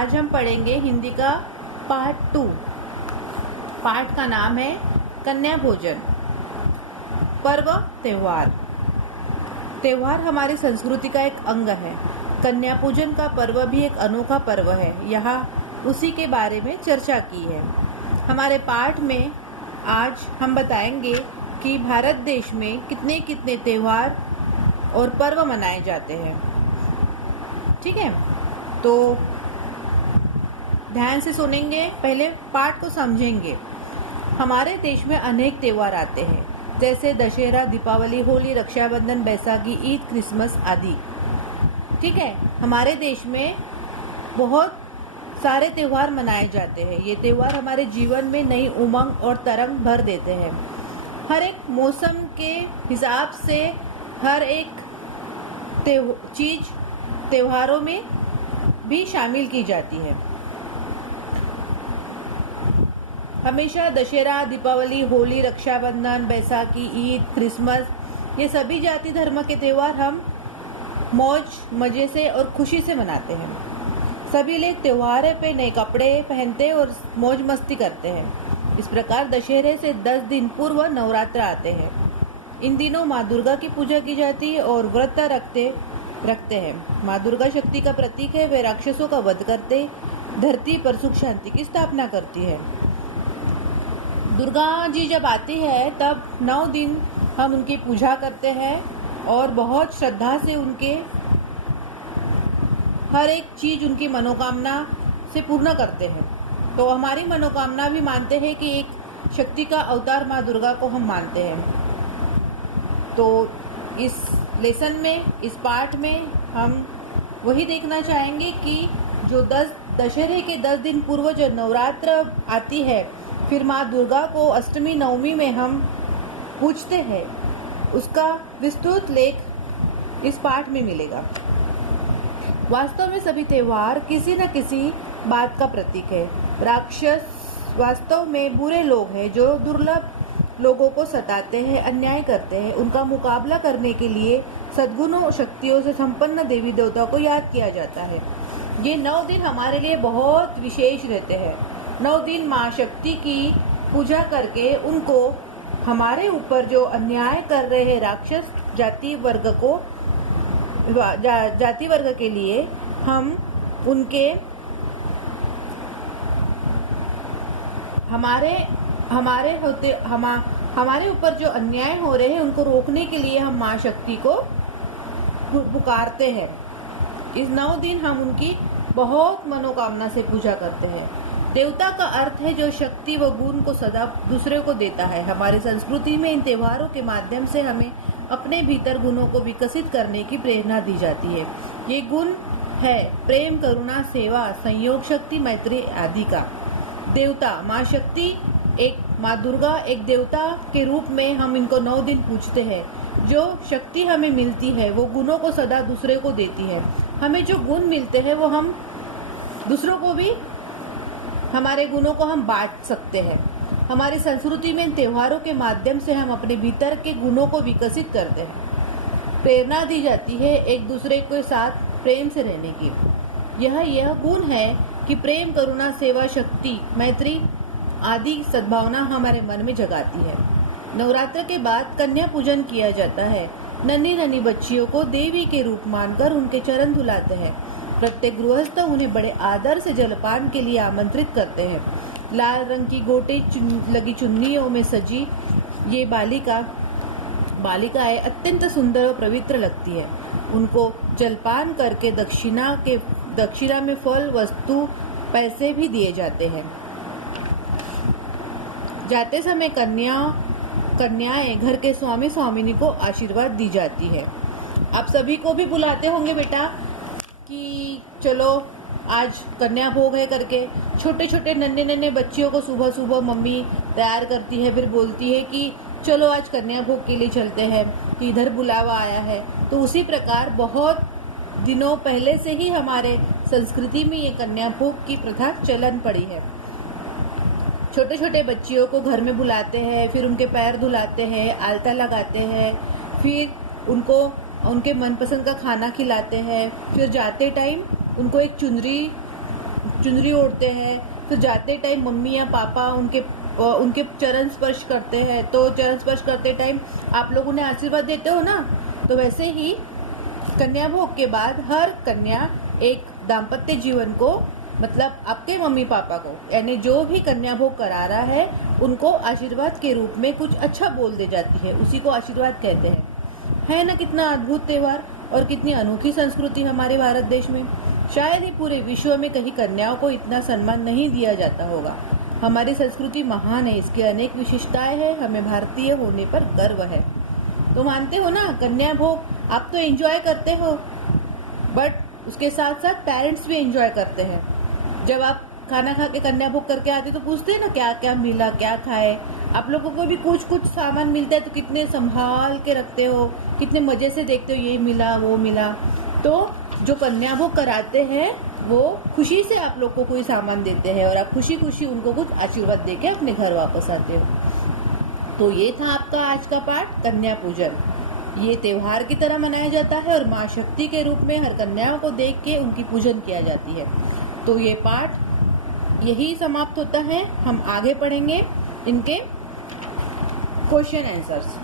आज हम पढ़ेंगे हिंदी का पार्ट 2। पाठ का नाम है कन्या भोजन। पर्व त्योहार। त्योहार हमारी संस्कृति का एक अंग है। कन्या पूजन का पर्व भी एक अनोखा पर्व है। यहाँ उसी के बारे में चर्चा की है। हमारे पाठ में आज हम बताएंगे कि भारत देश में कितने कितने त्योहार और पर्व मनाए जाते हैं। ठीक है, तो ध्यान से सुनेंगे, पहले पाठ को समझेंगे। हमारे देश में अनेक त्योहार आते हैं, जैसे दशहरा, दीपावली, होली, रक्षाबंधन, बैसाखी, ईद, क्रिसमस आदि। ठीक है, हमारे देश में बहुत सारे त्योहार मनाए जाते हैं। ये त्योहार हमारे जीवन में नई उमंग और तरंग भर देते हैं। हर एक मौसम के हिसाब से हर एक चीज त्योहारों में भी शामिल की जाती है। हमेशा दशहरा, दीपावली, होली, रक्षाबंधन, बैसाखी, ईद, क्रिसमस, ये सभी जाति धर्म के त्योहार हम मौज मजे से और खुशी से मनाते हैं। सभी लोग त्योहार पे नए कपड़े पहनते और मौज मस्ती करते हैं। इस प्रकार दशहरे से 10 दिन पूर्व नवरात्र आते हैं। इन दिनों माँ दुर्गा की पूजा की जाती है और व्रत रखते हैं। माँ दुर्गा शक्ति का प्रतीक है। वे राक्षसों का वध करते धरती पर सुख शांति की स्थापना करती है। दुर्गा जी जब आती है तब 9 दिन हम उनकी पूजा करते हैं और बहुत श्रद्धा से उनके हर एक चीज उनकी मनोकामना से पूर्ण करते हैं। तो हमारी मनोकामना भी मानते हैं कि एक शक्ति का अवतार माँ दुर्गा को हम मानते हैं। तो इस लेसन में, इस पाठ में हम वही देखना चाहेंगे कि जो दशहरे के 10 दिन पूर्व जो नवरात्र आती है, फिर माँ दुर्गा को अष्टमी नवमी में हम पूजते हैं, उसका विस्तृत लेख इस पाठ में मिलेगा। वास्तव में सभी त्योहार किसी न किसी बात का प्रतीक है। राक्षस वास्तव में बुरे लोग हैं जो दुर्लभ लोगों को सताते हैं, अन्याय करते हैं। उनका मुकाबला करने के लिए सद्गुणों शक्तियों से संपन्न देवी देवताओं को याद किया जाता है। ये 9 दिन हमारे लिए बहुत विशेष रहते हैं। 9 दिन माँ शक्ति की पूजा करके उनको हमारे ऊपर जो अन्याय कर रहे हैं राक्षस जाति वर्ग के लिए हम उनके हमारे ऊपर जो अन्याय हो रहे हैं उनको रोकने के लिए हम माँ शक्ति को पुकारते हैं। इस 9 दिन हम उनकी बहुत मनोकामना से पूजा करते हैं। देवता का अर्थ है जो शक्ति व गुण को सदा दूसरे को देता है। हमारी संस्कृति में इन त्योहारों के माध्यम से हमें अपने भीतर गुणों को विकसित करने की प्रेरणा दी जाती है। ये गुण है प्रेम, करुणा, सेवा, संयोग शक्ति, मैत्री आदि का। देवता माँ शक्ति, एक माँ दुर्गा एक देवता के रूप में हम इनको 9 दिन पूजते हैं। जो शक्ति हमें मिलती है वो गुणों को सदा दूसरे को देती है। हमें जो गुण मिलते हैं वो हम दूसरों को भी हमारे गुणों को हम बांट सकते हैं। हमारी संस्कृति में इन त्योहारों के माध्यम से हम अपने भीतर के गुणों को विकसित करते हैं। प्रेरणा दी जाती है एक दूसरे के साथ प्रेम से रहने की। यह गुण है कि प्रेम, करुणा, सेवा, शक्ति, मैत्री आदि सद्भावना हमारे मन में जगाती है। नवरात्र के बाद कन्या पूजन किया जाता है। नन्ही नन्ही बच्चियों को देवी के रूप मानकर उनके चरण धुलाते हैं। प्रत्येक गृहस्थ उन्हें बड़े आदर से जलपान के लिए आमंत्रित करते हैं। लाल रंग की गोटे लगी चुन्नियों में सजी ये बालिकाएं अत्यंत सुंदर और पवित्र लगती है। उनको जलपान करके दक्षिणा में फल, वस्तु, पैसे भी दिए जाते हैं। जाते समय कन्याएं घर के स्वामी स्वामिनी को आशीर्वाद दी जाती है। आप सभी को भी बुलाते होंगे बेटा कि चलो आज कन्या भोग है करके। छोटे छोटे नन्हे नन्हे बच्चियों को सुबह सुबह मम्मी तैयार करती है, फिर बोलती है कि चलो आज कन्या भोग के लिए चलते हैं, कि इधर बुलावा आया है। तो उसी प्रकार बहुत दिनों पहले से ही हमारे संस्कृति में ये कन्या भोग की प्रथा चलन पड़ी है। छोटे छोटे बच्चियों को घर में बुलाते हैं, फिर उनके पैर धुलाते हैं, आलता लगाते हैं, फिर उनको उनके मनपसंद का खाना खिलाते हैं। फिर जाते टाइम उनको एक चुनरी चुनरी ओढ़ते हैं, तो जाते टाइम मम्मी या पापा उनके चरण स्पर्श करते हैं, तो चरण स्पर्श करते टाइम आप लोग उन्हें आशीर्वाद देते हो ना। तो वैसे ही कन्या भोग के बाद हर कन्या एक दाम्पत्य जीवन को, मतलब आपके मम्मी पापा को, यानी जो भी कन्या भोग करा रहा है उनको आशीर्वाद के रूप में कुछ अच्छा बोल दे जाती है, उसी को आशीर्वाद कहते हैं। है ना कितना अद्भुत त्योहार और कितनी अनोखी संस्कृति हमारे भारत देश में। शायद ही पूरे विश्व में कहीं कन्याओं को इतना सम्मान नहीं दिया जाता होगा। हमारी संस्कृति महान है, इसकी अनेक विशेषताएं हैं, हमें भारतीय होने पर गर्व है। तो मानते हो ना, कन्या भोग आप तो एंजॉय करते हो, बट उसके साथ साथ पेरेंट्स भी एंजॉय करते हैं। जब आप खाना खा के कन्या भोग करके आते तो पूछते हैं ना क्या क्या मिला, क्या खाए। आप लोगों को भी कुछ कुछ सामान मिलता है तो कितने संभाल के रखते हो, कितने मजे से देखते हो, ये मिला वो मिला। तो जो कन्या भोग कराते हैं वो खुशी से आप लोग को कोई सामान देते हैं और आप खुशी खुशी उनको कुछ आशीर्वाद देके अपने घर वापस आते हो। तो ये था आपका आज का पाठ, कन्या पूजन। ये त्योहार की तरह मनाया जाता है और माँ शक्ति के रूप में हर कन्याओं को देख के उनकी पूजन किया जाती है। तो ये पाठ यही समाप्त होता है। हम आगे पढ़ेंगे इनके क्वेश्चन आंसर्स।